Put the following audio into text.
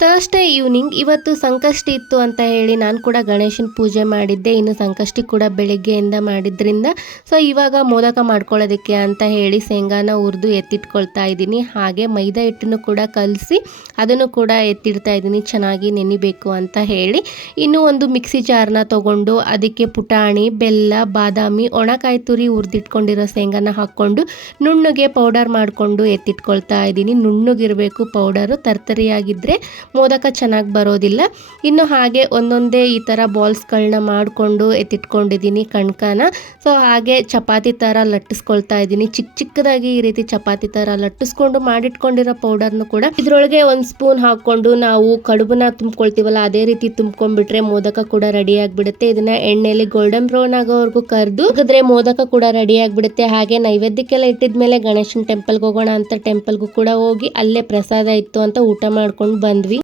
Thursday evening ಇವತ್ತು ಸಂಕಷ್ಟಿ ಇತ್ತು ಅಂತ ಹೇಳಿ ನಾನು ಕೂಡ ಗಣೇಶನ ಪೂಜೆ ಮಾಡಿದ್ದೆ. ಇನ್ನು ಸಂಕಷ್ಟಿ ಕೂಡ ಬೆಳಿಗ್ಗೆಯಿಂದ ಮಾಡಿದ್ರಿಂದ ಸೊ ಇವಾಗ ಮೋದಕ ಮಾಡ್ಕೊಳ್ಳೋದಕ್ಕೆ ಅಂತ ಹೇಳಿ ಶೇಂಗಾನ ಹುರಿದು ಎತ್ತಿಟ್ಕೊಳ್ತಾ ಇದ್ದೀನಿ. ಹಾಗೆ ಮೈದಾ ಹಿಟ್ಟನ್ನು ಕೂಡ ಕಲಸಿ ಅದನ್ನು ಕೂಡ ಎತ್ತಿಡ್ತಾ ಇದ್ದೀನಿ ಚೆನ್ನಾಗಿ ನೆನಿಬೇಕು ಅಂತ ಹೇಳಿ. ಇನ್ನು ಒಂದು ಮಿಕ್ಸಿ ಜಾರ್ನ ತೊಗೊಂಡು ಅದಕ್ಕೆ ಪುಟಾಣಿ, ಬೆಲ್ಲ, ಬಾದಾಮಿ, ಒಣಕಾಯಿ ತುರಿ ಹುರಿದಿಟ್ಕೊಂಡಿರೋ ಶೇಂಗಾನ ಹಾಕ್ಕೊಂಡು ನುಣ್ಣಗೆ ಪೌಡರ್ ಮಾಡಿಕೊಂಡು ಎತ್ತಿಟ್ಕೊಳ್ತಾ ಇದ್ದೀನಿ. ನುಣ್ಣಗಿರಬೇಕು ಪೌಡರು, ತರ್ತರಿಯಾಗಿದ್ದರೆ ಮೋದಕ ಚೆನ್ನಾಗಿ ಬರೋದಿಲ್ಲ. ಇನ್ನು ಹಾಗೆ ಒಂದೊಂದೇ ಈ ಥರ ಬಾಲ್ಸ್ಗಳನ್ನ ಮಾಡಿಕೊಂಡು ಎತ್ತಿಟ್ಕೊಂಡಿದ್ದೀನಿ ಕಣ್ಕನ. ಸೊ ಹಾಗೆ ಚಪಾತಿ ಥರ ಲಟ್ಟಿಸ್ಕೊಳ್ತಾ ಇದ್ದೀನಿ. ಚಿಕ್ಕದಾಗಿ ಈ ರೀತಿ ಚಪಾತಿ ಥರ ಲಟ್ಟಿಸ್ಕೊಂಡು ಮಾಡಿಟ್ಕೊಂಡಿರೋ ಪೌಡರ್ನು ಕೂಡ ಇದರೊಳಗೆ ಒಂದು ಸ್ಪೂನ್ ಹಾಕ್ಕೊಂಡು ನಾವು ಕಡುಬನ್ನ ತುಂಬ್ಕೊಳ್ತೀವಲ್ಲ ಅದೇ ರೀತಿ ತುಂಬ್ಕೊಂಡ್ಬಿಟ್ರೆ ಮೋದಕ ಕೂಡ ರೆಡಿ ಆಗಿಬಿಡುತ್ತೆ. ಇದನ್ನ ಎಣ್ಣೆಯಲ್ಲಿ ಗೋಲ್ಡನ್ ಬ್ರೌನ್ ಆಗೋವರೆಗೂ ಕರೆದು ಹಾಕಿದ್ರೆ ಮೋದಕ ಕೂಡ ರೆಡಿ ಆಗಿಬಿಡುತ್ತೆ. ಹಾಗೆ ನೈವೇದ್ಯಕ್ಕೆಲ್ಲ ಇಟ್ಟಿದ್ಮೇಲೆ ಗಣೇಶನ ಟೆಂಪಲ್ಗೆ ಹೋಗೋಣ ಅಂತ ಟೆಂಪಲ್ಗೂ ಕೂಡ ಹೋಗಿ ಅಲ್ಲೇ ಪ್ರಸಾದ ಇತ್ತು ಅಂತ ಊಟ ಮಾಡ್ಕೊಂಡು ಬಂದ್ವಿ.